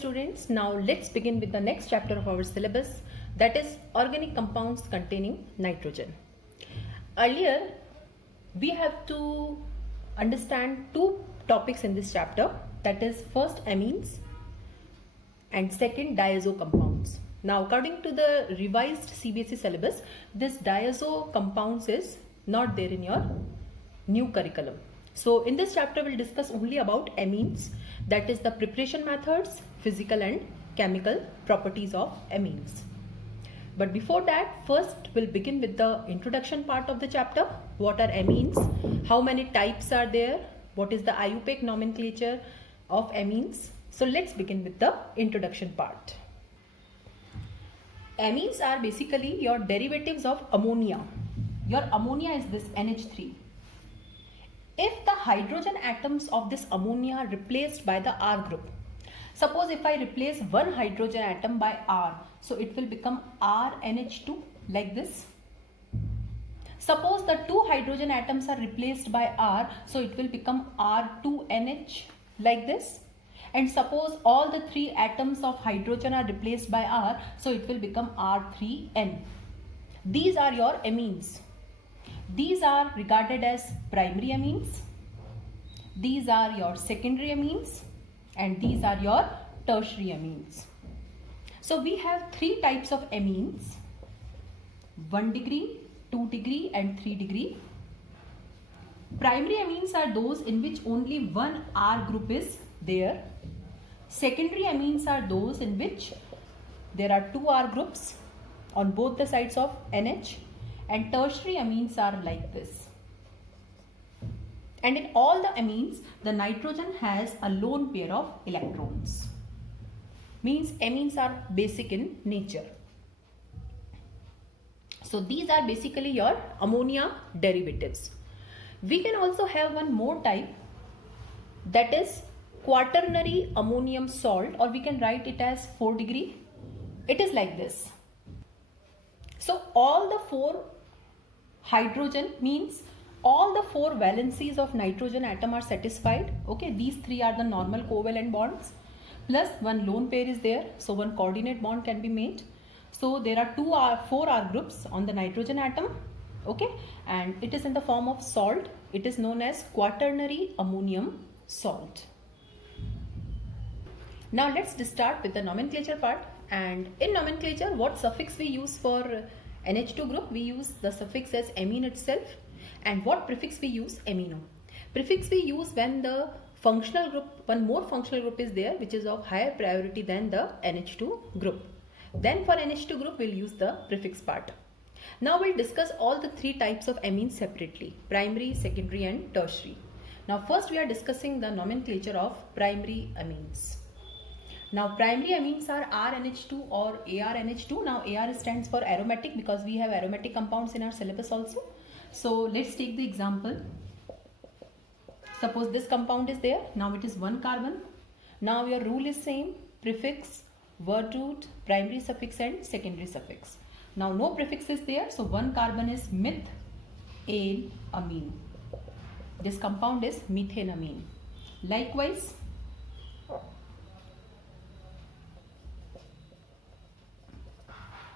students, now let's begin with the next chapter of our syllabus, that is organic compounds containing nitrogen. Earlier we have to understand two topics in this chapter, that is first amines and second diazo compounds. Now according to the revised CBSE syllabus, this diazo compounds is not there in your new curriculum. So in this chapter we'll discuss only about amines, that is the preparation methods, physical and chemical properties of amines. But before that, first we'll begin with the introduction part of the chapter. What are amines? How many types are there? What is the IUPAC nomenclature of amines? So let's begin with the introduction part. Amines are basically your derivatives of ammonia. Your ammonia is this NH3. If the hydrogen atoms of this ammonia are replaced by the R group, suppose if I replace one hydrogen atom by R, so it will become RNH2 like this. Suppose the two hydrogen atoms are replaced by R, so it will become R2NH like this. And suppose all the three atoms of hydrogen are replaced by R, so it will become R3N. These are your amines. These are regarded as primary amines. These are your secondary amines. And these are your tertiary amines. So we have three types of amines: 1 degree, 2 degree and 3 degree. Primary amines are those in which only one R group is there. Secondary amines are those in which there are two R groups on both the sides of NH. And tertiary amines are like this. And in all the amines, the nitrogen has a lone pair of electrons. Means amines are basic in nature. So these are basically your ammonia derivatives. We can also have one more type, that is quaternary ammonium salt, or we can write it as 4 degree. It is like this. So all the four hydrogen means all the four valencies of nitrogen atom are satisfied. Okay, these three are the normal covalent bonds, plus one lone pair is there, so one coordinate bond can be made. So there are four R groups on the nitrogen atom. Okay, and it is in the form of salt. It is known as quaternary ammonium salt. Now let's start with the nomenclature part. And in nomenclature, what suffix we use for NH2 group? We use the suffix as amine itself. And what prefix we use? Amino. Prefix we use when the functional group, one more functional group is there which is of higher priority than the NH2 group. Then for NH2 group we'll use the prefix part. Now we'll discuss all the three types of amines separately: primary, secondary and tertiary. Now first we are discussing the nomenclature of primary amines. Now primary amines are RNH2 or ARNH2. Now AR stands for aromatic because we have aromatic compounds in our syllabus also. So let's take the example. Suppose this compound is there. Now it is one carbon. Now your rule is same: prefix, word root, primary suffix and secondary suffix. Now no prefix is there, so one carbon is methanamine. This compound is methanamine. Likewise,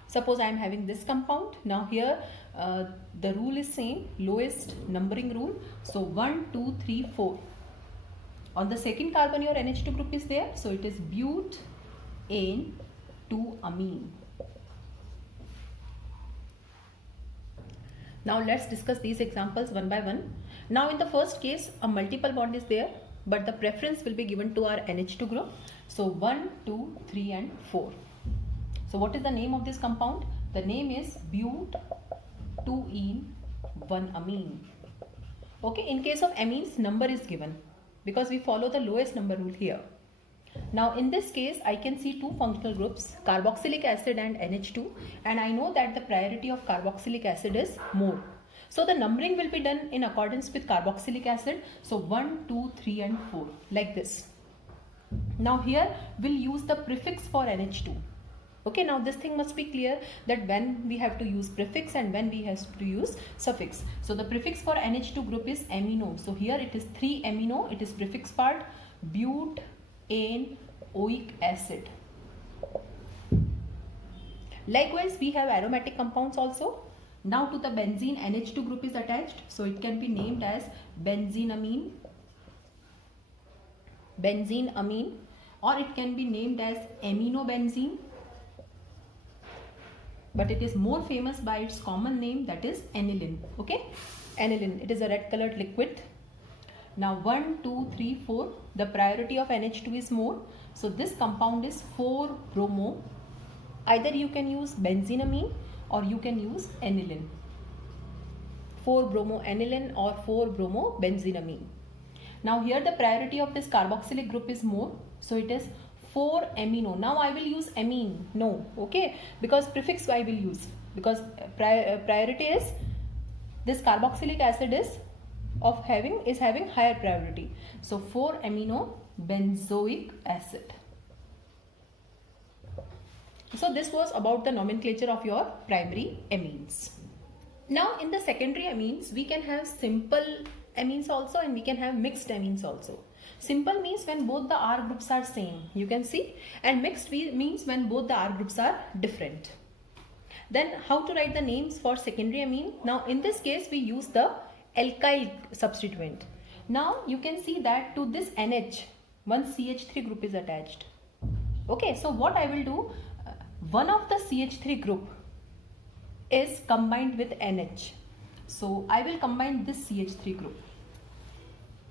suppose I am having this compound. Now here the rule is same, lowest numbering rule. So 1, 2, 3, 4. On the second carbon your NH2 group is there. So it is butane-2-amine. Now let's discuss these examples one by one. Now in the first case, a multiple bond is there, but the preference will be given to our NH2 group. So 1, 2, 3 and 4. So what is the name of this compound? The name is but-2-ene-1-amine. Okay, in case of amines, number is given because we follow the lowest number rule here. Now in this case, I can see two functional groups, carboxylic acid and NH2, and I know that the priority of carboxylic acid is more. So the numbering will be done in accordance with carboxylic acid. So 1, 2, 3 and 4 like this. Now here we'll use the prefix for NH2. Okay, now this thing must be clear that when we have to use prefix and when we have to use suffix. So the prefix for NH2 group is amino. So here it is 3-amino. It is prefix part, butane benzoic acid. Likewise, we have aromatic compounds also. Now to the benzene, NH2 group is attached, so it can be named as benzenamine, benzenamine, or it can be named as aminobenzene, but it is more famous by its common name, that is aniline. Okay, aniline, it is a red colored liquid. Now 1, 2, 3, 4, the priority of NH2 is more, so this compound is 4-bromo. Either you can use benzenamine or you can use aniline, 4-bromo aniline or 4-bromo benzenamine. Now here the priority of this carboxylic group is more, so it is 4-amino. Now I will use amine, no, okay, because prefix I will use, because priority is this carboxylic acid is having higher priority. So 4-amino benzoic acid. So this was about the nomenclature of your primary amines. Now in the secondary amines, we can have simple amines also and we can have mixed amines also. Simple means when both the R groups are same, you can see, and mixed means when both the R groups are different. Then how to write the names for secondary amine? Now in this case we use the alkyl substituent. Now you can see that to this NH, one CH3 group is attached. Okay, so what I will do, one of the CH3 group is combined with NH. So I will combine this CH3 group.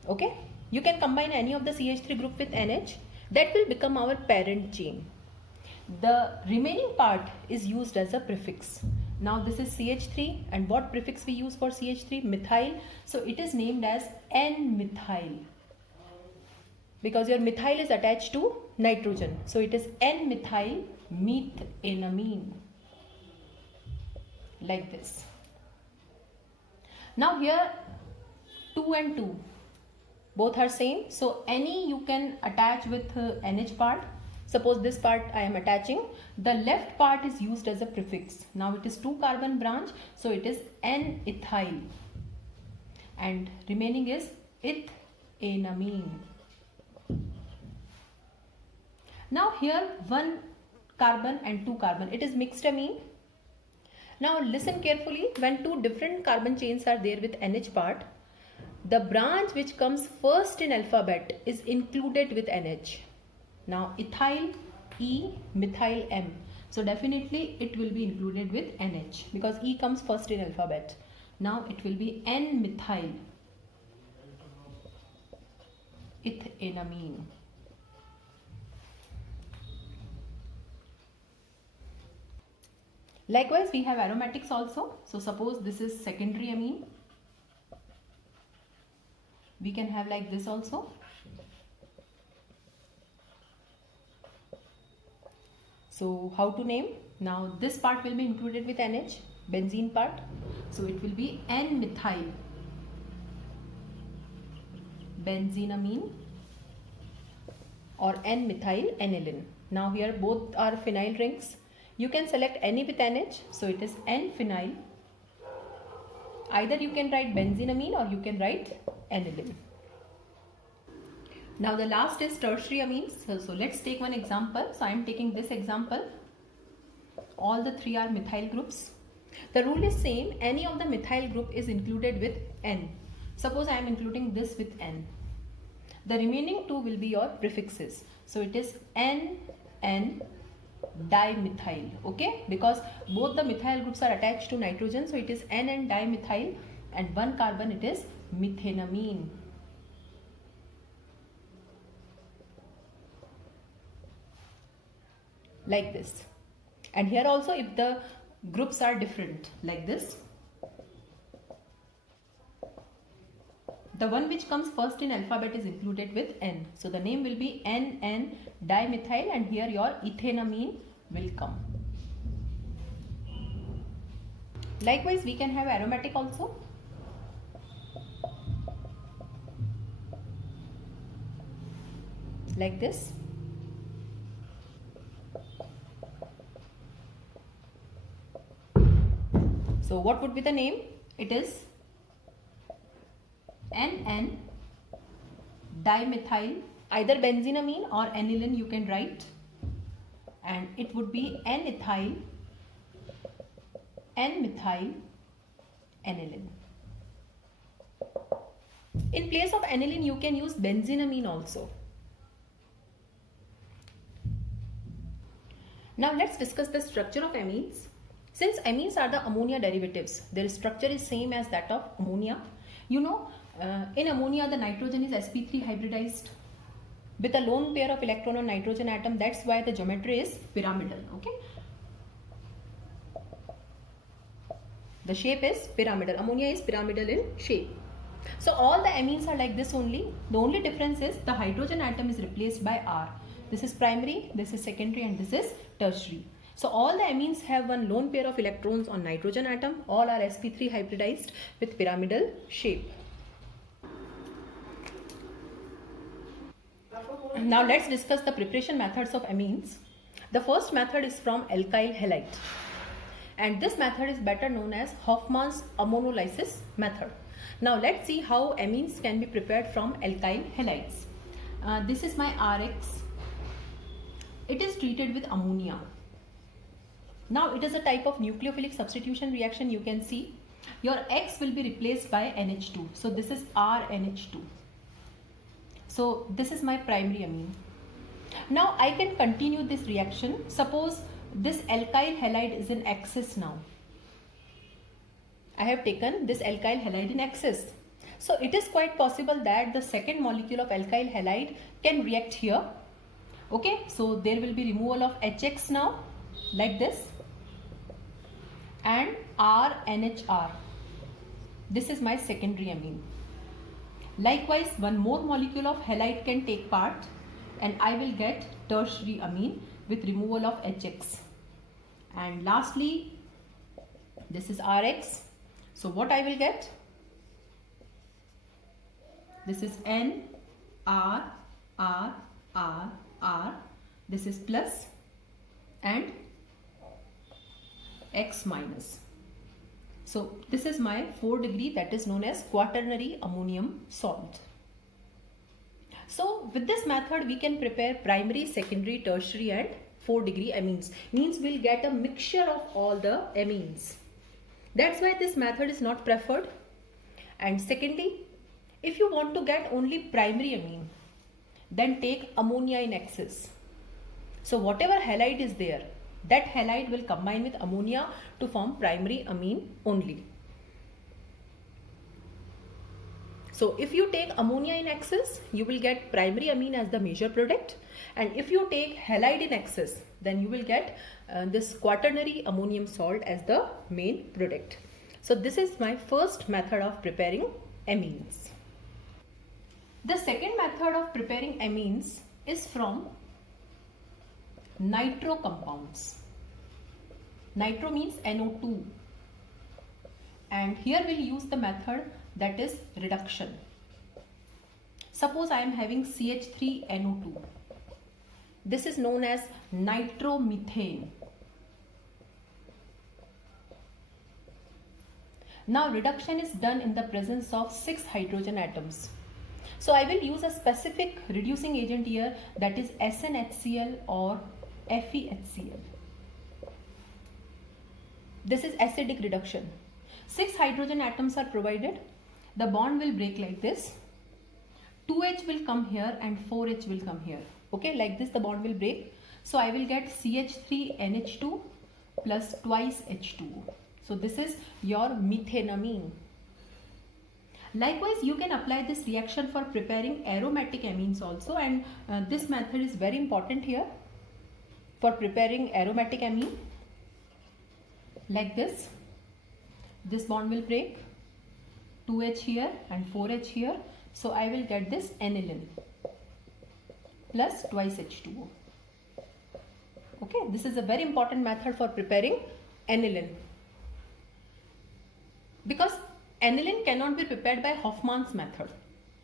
Okay, you can combine any of the CH3 group with NH. That will become our parent chain. The remaining part is used as a prefix. Now this is CH3, and what prefix we use for CH3? Methyl. So it is named as N-methyl, because your methyl is attached to nitrogen. So it is N-methyl methenamine, like this. Now here 2 and 2 both are same, so any you can attach with NH part. Suppose this part I am attaching, the left part is used as a prefix. Now it is 2 carbon branch, so it is N-ethyl, and remaining is ethenamine. Now here 1 carbon and 2 carbon, it is mixed amine. Now listen carefully, when 2 different carbon chains are there with NH part, the branch which comes first in alphabet is included with NH. Now ethyl E, methyl M. So definitely it will be included with NH because E comes first in alphabet. Now it will be N-methyl ethenamine. Likewise, we have aromatics also. So suppose this is secondary amine. We can have like this also. So how to name? Now this part will be included with NH, benzene part. So it will be N-methyl benzenamine or N-methyl aniline. Now here both are phenyl rings. You can select any with NH, so it is N-phenyl. Either you can write benzenamine or you can write aniline. Now the last is tertiary amines. So let's take one example. So I am taking this example. All the 3 are methyl groups. The rule is same. Any of the methyl group is included with N. Suppose I am including this with N. The remaining 2 will be your prefixes. So it is N dimethyl. Okay, because both the methyl groups are attached to nitrogen, so it is N dimethyl, and 1 carbon it is methenamine. Like this. And here also if the groups are different, like this, the one which comes first in alphabet is included with N. So the name will be N dimethyl, and here your ethenamine will come. Likewise, we can have aromatic also. Like this. So what would be the name? It is N dimethyl either benzenamine or aniline you can write, and it would be N-methyl aniline. In place of aniline you can use benzenamine also. Now let's discuss the structure of amines. Since amines are the ammonia derivatives, their structure is same as that of ammonia. You know, in ammonia the nitrogen is sp3 hybridized with a lone pair of electron on nitrogen atom. That's why the geometry is pyramidal. Okay, the shape is pyramidal. Ammonia is pyramidal in shape. So all the amines are like this only. The only difference is the hydrogen atom is replaced by R. This is primary, this is secondary, and this is tertiary. So all the amines have one lone pair of electrons on nitrogen atom. All are sp3 hybridized with pyramidal shape. Now let's discuss the preparation methods of amines. The first method is from alkyl halide, and this method is better known as Hofmann's ammonolysis method. Now let's see how amines can be prepared from alkyl halides. This is my Rx. It is treated with ammonia. Now it is a type of nucleophilic substitution reaction. You can see your X will be replaced by NH2. So this is RNH2. So this is my primary amine. Now I can continue this reaction. Suppose this alkyl halide is in excess now. I have taken this alkyl halide in excess. So it is quite possible that the second molecule of alkyl halide can react here. Okay, so there will be removal of HX now, like this, and RNHR. This is my secondary amine. Likewise, one more molecule of halide can take part, and I will get tertiary amine with removal of HX. And lastly, this is Rx. So what I will get? This is N, R, R, R, R. This is plus and X minus. So this is my 4 degree, that is known as quaternary ammonium salt. So with this method we can prepare primary, secondary, tertiary and 4 degree amines. Means we'll get a mixture of all the amines. That's why this method is not preferred. And secondly, if you want to get only primary amine, then take ammonia in excess. So whatever halide is there, that halide will combine with ammonia to form primary amine only. So if you take ammonia in excess, you will get primary amine as the major product, and if you take halide in excess, then you will get this quaternary ammonium salt as the main product. So this is my first method of preparing amines. The second method of preparing amines is from nitro compounds. Nitro means NO2, and here we'll use the method that is reduction. Suppose I am having CH3NO2. This is known as nitromethane. Now reduction is done in the presence of 6 hydrogen atoms. So I will use a specific reducing agent here, that is SnHCl or FeHCl. This is acidic reduction. 6 hydrogen atoms are provided. The bond will break like this. 2H will come here and 4H will come here. Okay, like this the bond will break. So I will get CH3NH2 plus twice H2O. So this is your methanamine. Likewise, you can apply this reaction for preparing aromatic amines also, and this method is very important here for preparing aromatic amine. Like this, this bond will break, 2H here and 4H here. So I will get this aniline plus twice H2O. Okay, this is a very important method for preparing aniline, because aniline cannot be prepared by Hofmann's method.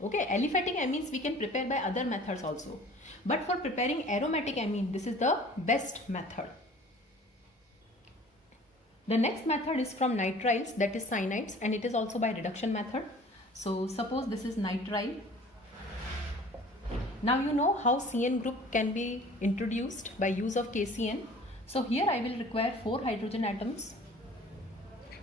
Okay, aliphatic amines we can prepare by other methods also, but for preparing aromatic amine, this is the best method. The next method is from nitriles, that is cyanides, and it is also by reduction method. So suppose this is nitrile Now you know how CN group can be introduced by use of KCN. So here I will require 4 hydrogen atoms.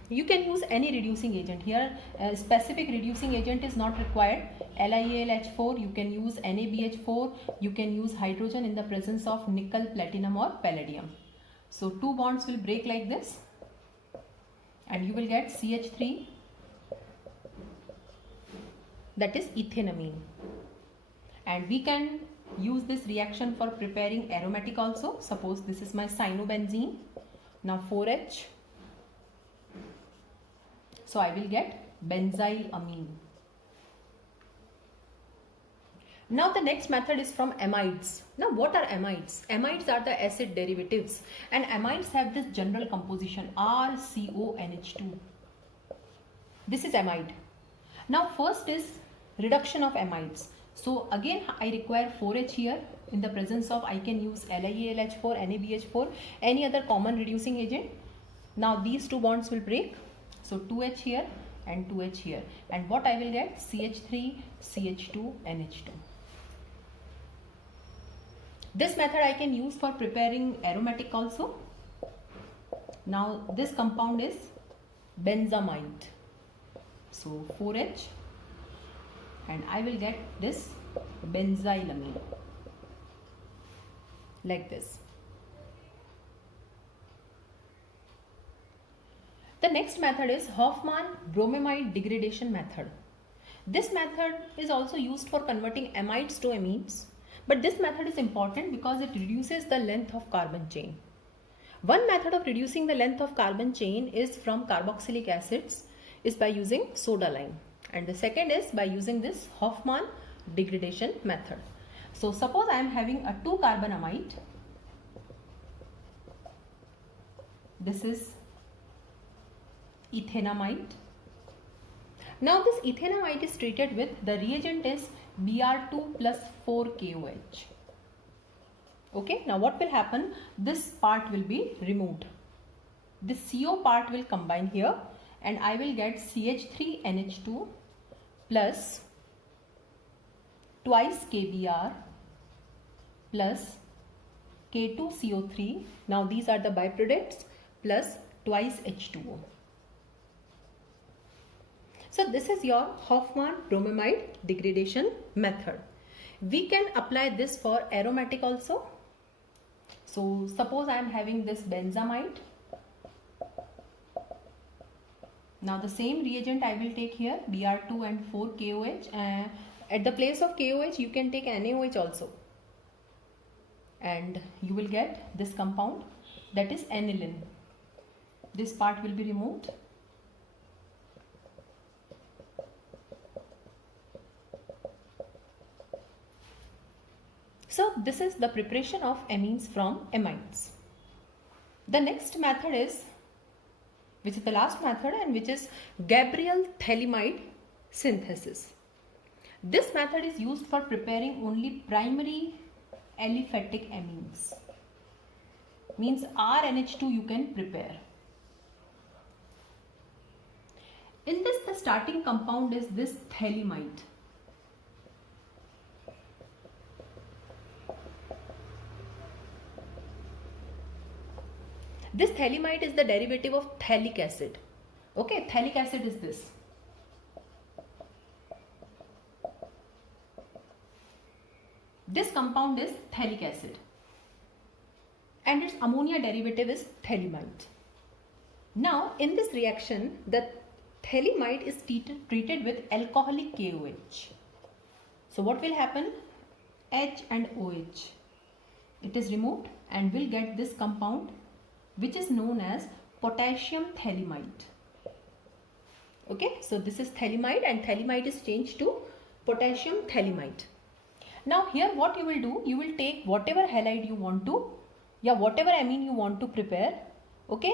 You can use any reducing agent. Here a specific reducing agent is not required. LiAlH4, you can use NaBH4, you can use hydrogen in the presence of nickel, platinum or palladium. So 2 bonds will break like this and you will get CH3, that is ethanamine. And we can use this reaction for preparing aromatic also. Suppose this is my cyanobenzene. Now 4H. So I will get benzylamine. Now the next method is from amides. Now what are amides? Amides are the acid derivatives and amides have this general composition RCONH2. This is amide. Now first is reduction of amides. So again I require 4H here. In the presence of, I can use LiAlH4, NaBH4, any other common reducing agent. Now these 2 bonds will break. So 2H here and 2H here. And what I will get? CH3, CH2, NH2. This method I can use for preparing aromatic also. Now this compound is benzamide. So 4H and I will get this benzylamine like this. The next method is Hofmann-Bromamide degradation method. This method is also used for converting amides to amines, but this method is important because it reduces the length of carbon chain. One method of reducing the length of carbon chain is from carboxylic acids is by using soda lime, and the second is by using this Hofmann degradation method. So suppose I am having a 2 carbon amide. This is ethanamide. Now this ethanamide is treated with, the reagent is Br2 plus 4KOH. Okay, now what will happen? This part will be removed. This CO part will combine here and I will get CH3NH2 plus twice KBr plus K2CO3. Now these are the byproducts plus twice H2O. So this is your Hofmann-Bromamide degradation method. We can apply this for aromatic also. So suppose I am having this benzamide. Now the same reagent I will take here, Br2 and 4KOH. At the place of KOH you can take NaOH also. And you will get this compound, that is aniline. This part will be removed. So this is the preparation of amines from amides. The next method is, which is the last method, and which is Gabriel-Thalamide synthesis. This method is used for preparing only primary aliphatic amines. Means RNH2 you can prepare. In this, the starting compound is this thalamide. This thalamide is the derivative of phthalic acid. Okay, phthalic acid is this. This compound is phthalic acid and its ammonia derivative is thalamide. Now in this reaction, the thalamide is treated with alcoholic KOH. So what will happen? H and OH. It is removed and we'll get this compound, which is known as potassium thalamide. Okay, so this is thalamide and thalamide is changed to potassium thalamide. Now here what you will do, you will take whatever halide you want to, whatever amine you want to prepare. Okay,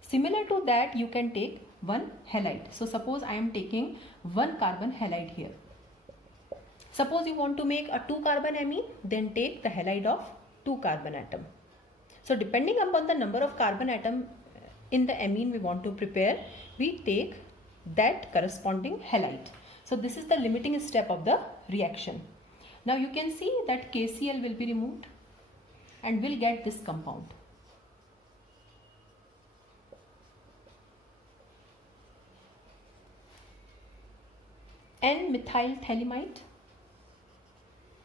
similar to that you can take one halide. So suppose I am taking 1 carbon halide here. Suppose you want to make a 2 carbon amine, then take the halide of 2 carbon atom. So depending upon the number of carbon atom in the amine we want to prepare, we take that corresponding halide. So this is the limiting step of the reaction. Now you can see that KCl will be removed and we'll get this compound. N-methyl phthalimide.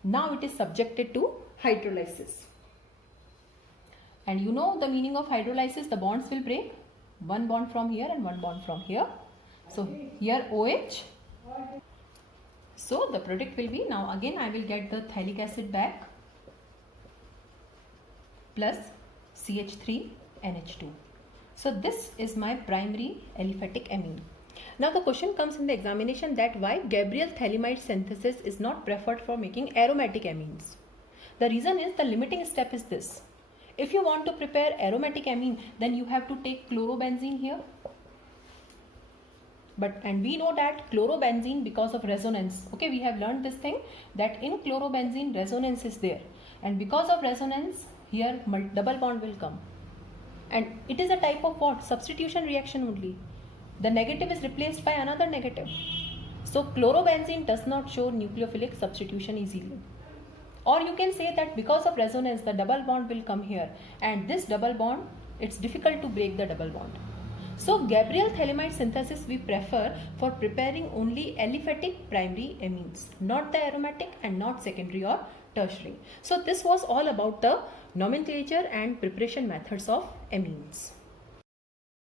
Now it is subjected to hydrolysis. And you know the meaning of hydrolysis, the bonds will break. One bond from here and one bond from here. So here OH. So the product will be, now again I will get the phthalic acid back plus CH3NH2. So this is my primary aliphatic amine. Now the question comes in the examination that why Gabriel phthalimide synthesis is not preferred for making aromatic amines. The reason is the limiting step is this. If you want to prepare aromatic amine, then you have to take chlorobenzene here. And we know that chlorobenzene, because of resonance, okay, we have learned this thing that in chlorobenzene resonance is there, and because of resonance here double bond will come, and it is a type of what? Substitution reaction only. The negative is replaced by another negative. So chlorobenzene does not show nucleophilic substitution easily. Or you can say that because of resonance the double bond will come here, and this double bond, it's difficult to break the double bond. So Gabriel phthalimide synthesis we prefer for preparing only aliphatic primary amines, not the aromatic and not secondary or tertiary. So this was all about the nomenclature and preparation methods of amines.